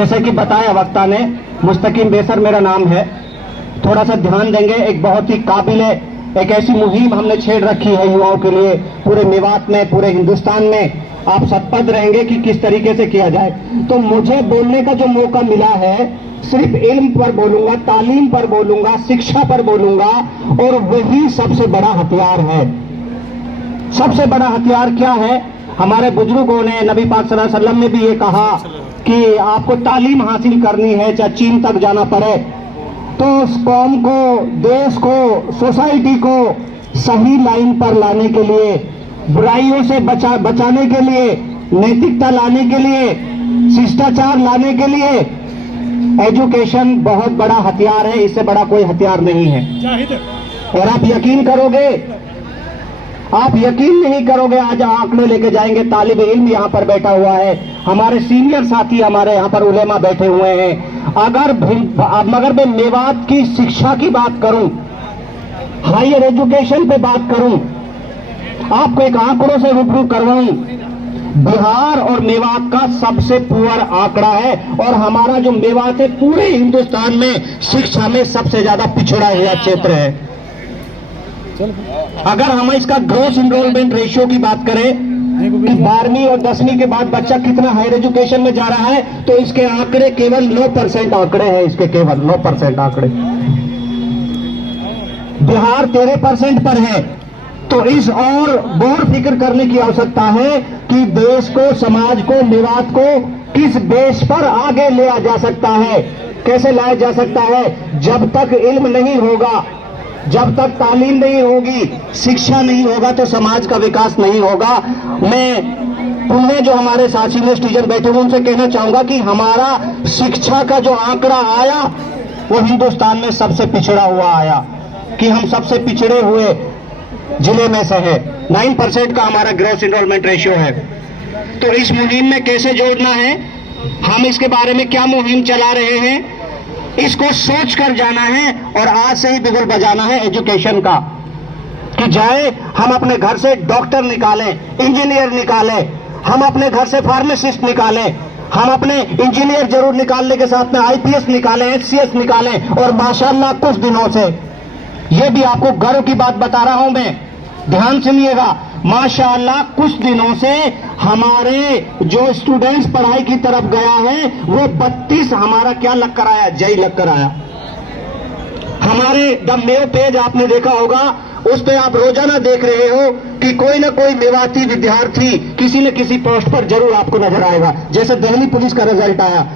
जैसे कि बताया वक्ता ने, मुस्तकीम बेसर मेरा नाम है। थोड़ा सा ध्यान देंगे, एक बहुत ही काबिल एक ऐसी मुहिम हमने छेड़ रखी है युवाओं के लिए, पूरे मेवात में, पूरे हिंदुस्तान में। आप सतपथ रहेंगे कि किस तरीके से किया जाए। तो मुझे बोलने का जो मौका मिला है, सिर्फ इल्म पर बोलूंगा, तालीम पर बोलूंगा, शिक्षा पर बोलूंगा, और वही सबसे बड़ा हथियार है। सबसे बड़ा हथियार क्या है? हमारे बुजुर्गों ने, नबी पाक सल्लल्लाहु अलैहि वसल्लम ने भी ये कहा कि आपको तालीम हासिल करनी है, चाहे चीन तक जाना पड़े। तो उस कौम को, देश को, सोसाइटी को सही लाइन पर लाने के लिए, बुराइयों से बचाने के लिए, नैतिकता लाने के लिए, शिष्टाचार लाने के लिए एजुकेशन बहुत बड़ा हथियार है। इससे बड़ा कोई हथियार नहीं है। और आप यकीन करोगे, आप यकीन नहीं करोगे, आज आंकड़े लेके जाएंगे, तालिब इल्म यहाँ पर बैठा हुआ है, हमारे सीनियर साथी, हमारे यहाँ पर उलेमा बैठे हुए हैं। अगर मैं मेवात की शिक्षा की बात करूं, हायर एजुकेशन पे बात करूं, आपको एक आंकड़ों से रूबरू करवाऊं, बिहार और मेवात का सबसे पुअर आंकड़ा है। और हमारा जो मेवात है पूरे हिंदुस्तान में शिक्षा में सबसे ज्यादा पिछड़ा हुआ क्षेत्र है। अगर हम इसका ग्रोस इनरोलमेंट रेशियो की बात करें कि 12वीं और 10वीं के बाद बच्चा कितना हायर एजुकेशन में जा रहा है, तो इसके आंकड़े केवल 9% आंकड़े हैं। इसके केवल 9% आंकड़े। बिहार 13% पर है। तो इस और गौर फिक्र करने की आवश्यकता है कि देश को, समाज को, मेवात को किस बेस पर आगे लिया जा सकता है, कैसे लाया जा सकता है। जब तक इल्म नहीं होगा, जब तक तालीम नहीं होगी, शिक्षा नहीं होगा, तो समाज का विकास नहीं होगा। मैं पुणे जो हमारे साथ सीनियर सिटीजन बैठे हुए उनसे कहना चाहूंगा कि हमारा शिक्षा का जो आंकड़ा आया वो हिंदुस्तान में सबसे पिछड़ा हुआ आया, कि हम सबसे पिछड़े हुए जिले में से है। 9% का हमारा ग्रोस इनरोलमेंट रेशियो है। तो इस मुहिम में कैसे जोड़ना है, हम इसके बारे में क्या मुहिम चला रहे हैं, इसको सोच कर जाना है और आज से ही बिगुल बजाना है एजुकेशन का। कि जाए हम अपने घर से डॉक्टर निकालें, इंजीनियर निकालें, हम अपने घर से फार्मासिस्ट निकालें, हम अपने इंजीनियर जरूर निकालने के साथ में आईपीएस निकालें, एचसीएस निकालें। और माशाल्लाह कुछ दिनों से, ये भी आपको गर्व की बात बता रहा हूं मैं, ध्यान सुनिएगा, माशाअल्लाह कुछ दिनों से हमारे जो स्टूडेंट्स पढ़ाई की तरफ गया है वो 32 हमारा क्या लग कर आया, जय लग कर आया। हमारे द मेयो पेज आपने देखा होगा, उस पे आप रोजाना देख रहे हो कि कोई ना कोई मेवाती विद्यार्थी किसी न किसी पोस्ट पर जरूर आपको नजर आएगा। जैसे दिल्ली पुलिस का रिजल्ट आया,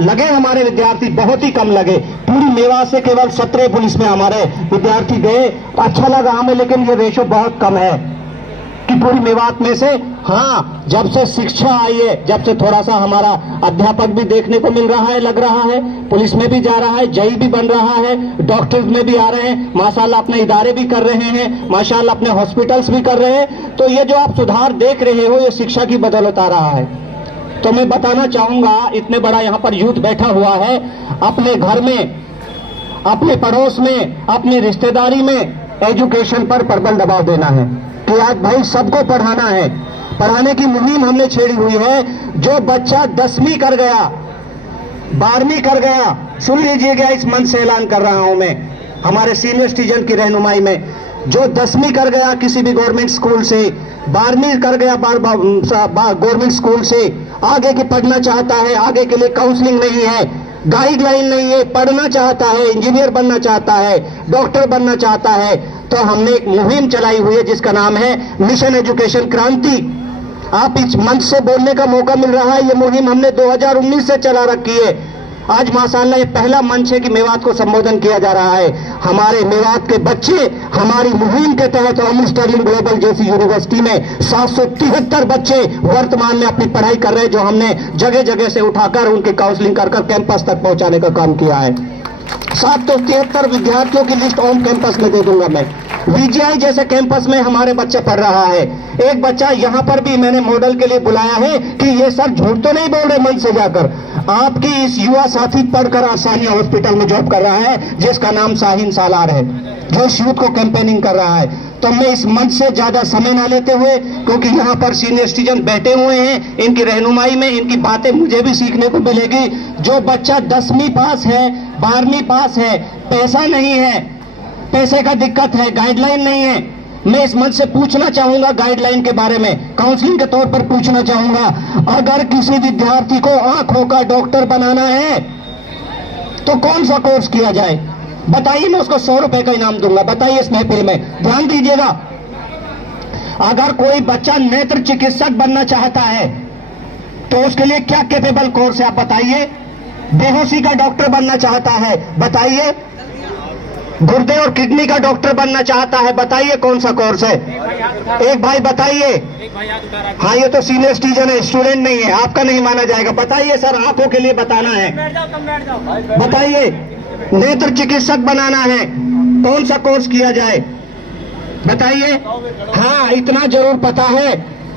लगे हमारे विद्यार्थी बहुत ही कम लगे, पूरी मेवात से केवल 17 पुलिस में हमारे विद्यार्थी गए। अच्छा लगा हमें, लेकिन ये रेशो बहुत कम है कि पूरी मेवात में से। हाँ, जब से शिक्षा आई है, जब से थोड़ा सा हमारा अध्यापक भी देखने को मिल रहा है, लग रहा है, पुलिस में भी जा रहा है, जई भी बन रहा है, डॉक्टर्स में भी आ रहे हैं, माशाल्लाह अपने इदारे भी कर रहे हैं, माशाल्लाह अपने हॉस्पिटल्स भी कर रहे हैं। तो ये जो आप सुधार देख रहे हो, ये शिक्षा की बदौलत आ रहा है। तो मैं बताना चाहूंगा, इतने बड़ा यहाँ पर यूथ बैठा हुआ है, अपने घर में, अपने पड़ोस में, अपनी रिश्तेदारी में एजुकेशन पर प्रबल दबाव देना है कि आज भाई सबको पढ़ाना है। पढ़ाने की मुहिम हमने छेड़ी हुई है। जो बच्चा 10वीं कर गया, 12वीं कर गया, सुन लीजिएगा, इस मंच से ऐलान कर रहा हूं मैं, हमारे सीनियर सिटीजन की रहनुमाई में, जो 10वीं कर गया किसी भी गवर्नमेंट स्कूल से, 12वीं कर गया गवर्नमेंट स्कूल से, आगे के पढ़ना चाहता है, आगे के लिए काउंसलिंग नहीं है, गाइडलाइन नहीं है, पढ़ना चाहता है, इंजीनियर बनना चाहता है, डॉक्टर बनना चाहता है, तो हमने एक मुहिम चलाई हुई है जिसका नाम है मिशन एजुकेशन क्रांति। आप इस मंच से बोलने का मौका मिल रहा है। ये मुहिम हमने 2019 से चला रखी है। आज माशाअल्लाह ये पहला मंच है कि मेवात को संबोधन किया जा रहा है। हमारे मेवात के बच्चे हमारी मुहिम के तहत अमूल स्टर्लिंग ग्लोबल जैसी यूनिवर्सिटी में 773 बच्चे वर्तमान में अपनी पढ़ाई कर रहे हैं, जो हमने जगह जगह से उठाकर उनकी काउंसलिंग कर कैंपस तक पहुंचाने का काम किया है। 773 विद्यार्थियों की लिस्ट होम कैंपस में दे दूंगा मैं। वीजीआई जैसे कैंपस में हमारे बच्चे पढ़ रहा है। एक बच्चा यहाँ पर भी मैंने मॉडल के लिए बुलाया है कि ये सर झूठ तो नहीं बोल रहे मंच से जाकर, आपकी इस युवा साथी पढ़कर आसानिया हॉस्पिटल में जॉब कर रहा है, जिसका नाम शाहीन सालार है, जो इस यूथ को कैंपेनिंग कर रहा है। तो मैं इस मंच से ज्यादा समय ना लेते हुए, क्योंकि यहाँ पर सीनियर सिटीजन बैठे हुए हैं, इनकी रहनुमाई में इनकी बातें मुझे भी सीखने को मिलेगी। जो बच्चा 10वीं पास है, 12वीं पास है, पैसा नहीं है, पैसे का दिक्कत है, गाइडलाइन नहीं है, मैं इस मंच से पूछना चाहूंगा गाइडलाइन के बारे में, काउंसलिंग के तौर पर पूछना चाहूंगा। अगर किसी विद्यार्थी को आंखों का डॉक्टर बनाना है तो कौन सा कोर्स किया जाए? बताइए, मैं उसको 100 रुपए का इनाम दूंगा। बताइए इस महफिल में, ध्यान दीजिएगा। अगर कोई बच्चा नेत्र चिकित्सक बनना चाहता है तो उसके लिए क्या कैपेबल कोर्स है आप बताइए? बेहोशी का डॉक्टर बनना चाहता है, बताइए? गुर्दे और किडनी का डॉक्टर बनना चाहता है, बताइए कौन सा कोर्स है? एक भाई बताइए। हाँ, ये तो सीनियर सिटीजन है, स्टूडेंट नहीं है, आपका नहीं माना जाएगा। बताइए सर, आंखों के लिए बताना है, बताइए। नेत्र चिकित्सक बनाना है, कौन सा कोर्स किया जाए? बताइए। हाँ, इतना जरूर पता है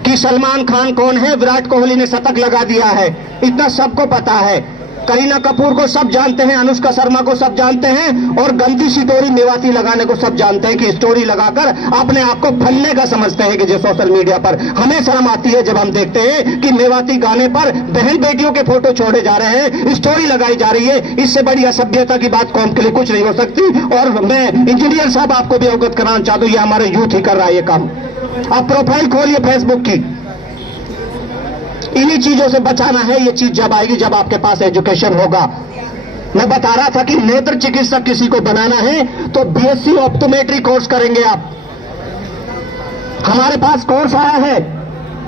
कि सलमान खान कौन है, विराट कोहली ने शतक लगा दिया है, इतना सबको पता है। करीना कपूर को सब जानते हैं, अनुष्का शर्मा को सब जानते हैं, और गंदी स्टोरी मेवाती लगाने को सब जानते हैं कि स्टोरी लगाकर अपने आप को फलने का समझते हैं कि जो सोशल मीडिया पर। हमें शर्म आती है जब हम देखते हैं कि मेवाती गाने पर बहन बेटियों के फोटो छोड़े जा रहे हैं, स्टोरी लगाई जा रही है। इससे बड़ी असभ्यता की बात कौम के लिए कुछ नहीं हो सकती। और मैं इंजीनियर साहब आपको भी अवगत कराना चाहता हूं, ये हमारे यूथ ही कर रहा है ये काम। आप प्रोफाइल खोलिए फेसबुक की, इन्हीं चीजों से बचाना है। ये चीज जब आएगी जब आपके पास एजुकेशन होगा। मैं बता रहा था कि नेत्र चिकित्सक किसी को बनाना है तो बीएससी ऑप्टोमेट्री कोर्स करेंगे आप। हमारे पास कोर्स आया है,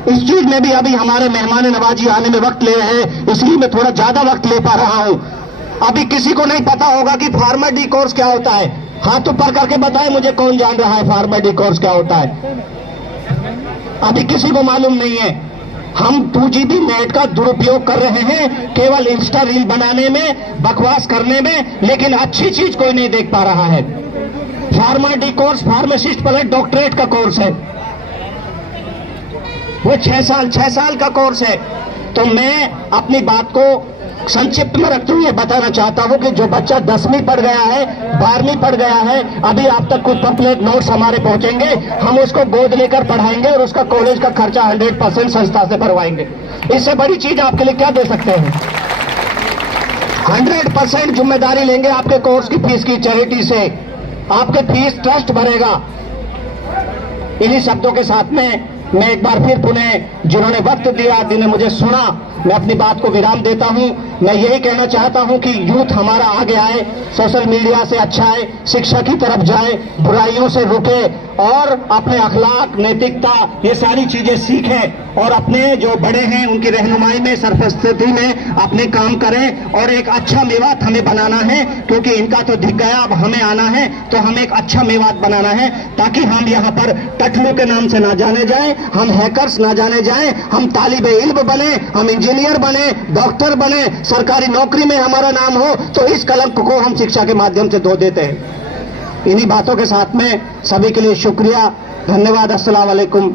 इस चीज में भी अभी हमारे मेहमान नवाजी आने में वक्त ले रहे हैं, इसलिए मैं थोड़ा ज्यादा वक्त ले पा रहा हूं। अभी किसी को नहीं पता होगा कि फार्मर डी कोर्स क्या होता है। हाथ ऊपर करके बताए मुझे, कौन जान रहा है फार्मर डी कोर्स क्या होता है? अभी किसी को मालूम नहीं है। हम 2GB नेट का दुरुपयोग कर रहे हैं केवल इंस्टा रील बनाने में, बकवास करने में, लेकिन अच्छी चीज कोई नहीं देख पा रहा है। Pharma D course pharmacist plus doctorate का कोर्स है, वो 6 साल का कोर्स है। तो मैं अपनी बात को संक्षिप्त में रखते हुए बताना चाहता हूं कि जो बच्चा 10वीं पढ़ गया है, 12वीं पढ़ गया है, अभी आप तक कुछ पम्पलेट नोट्स हमारे पहुंचेंगे, हम उसको गोद लेकर पढ़ाएंगे और उसका कॉलेज का खर्चा 100% संस्था से भरवाएंगे। इससे बड़ी चीज आपके लिए क्या दे सकते हैं? 100% जिम्मेदारी लेंगे आपके कोर्स की फीस की, चैरिटी से आपके फीस ट्रस्ट भरेगा। इन्हीं शब्दों के साथ में मैं एक बार फिर पुनः जिन्होंने वक्त दिया, जिन्होंने मुझे सुना, मैं अपनी बात को विराम देता हूं। मैं यही कहना चाहता हूं कि यूथ हमारा आगे आए, सोशल मीडिया से अच्छा है, शिक्षा की तरफ जाए, बुराइयों से रुके और अपने अखलाक, नैतिकता, ये सारी चीजें सीखें और अपने जो बड़े हैं उनकी रहनुमाई में, सरपरस्ती में अपने काम करें। और एक अच्छा मेवात हमें बनाना है, क्योंकि इनका तो दिख गया, अब हमें आना है, तो हमें एक अच्छा मेवात बनाना है, ताकि हम यहाँ पर टटलू के नाम से ना जाने जाएं, हम हैकर्स ना जाने जाएं, हम तालिबे इल्म बने, हम इंजीनियर बने, डॉक्टर बने, सरकारी नौकरी में हमारा नाम हो। तो इस कलंक को हम शिक्षा के माध्यम से धो देते हैं। इन्हीं बातों के साथ में सभी के लिए शुक्रिया, धन्यवाद। अस्सलाम वालेकुम।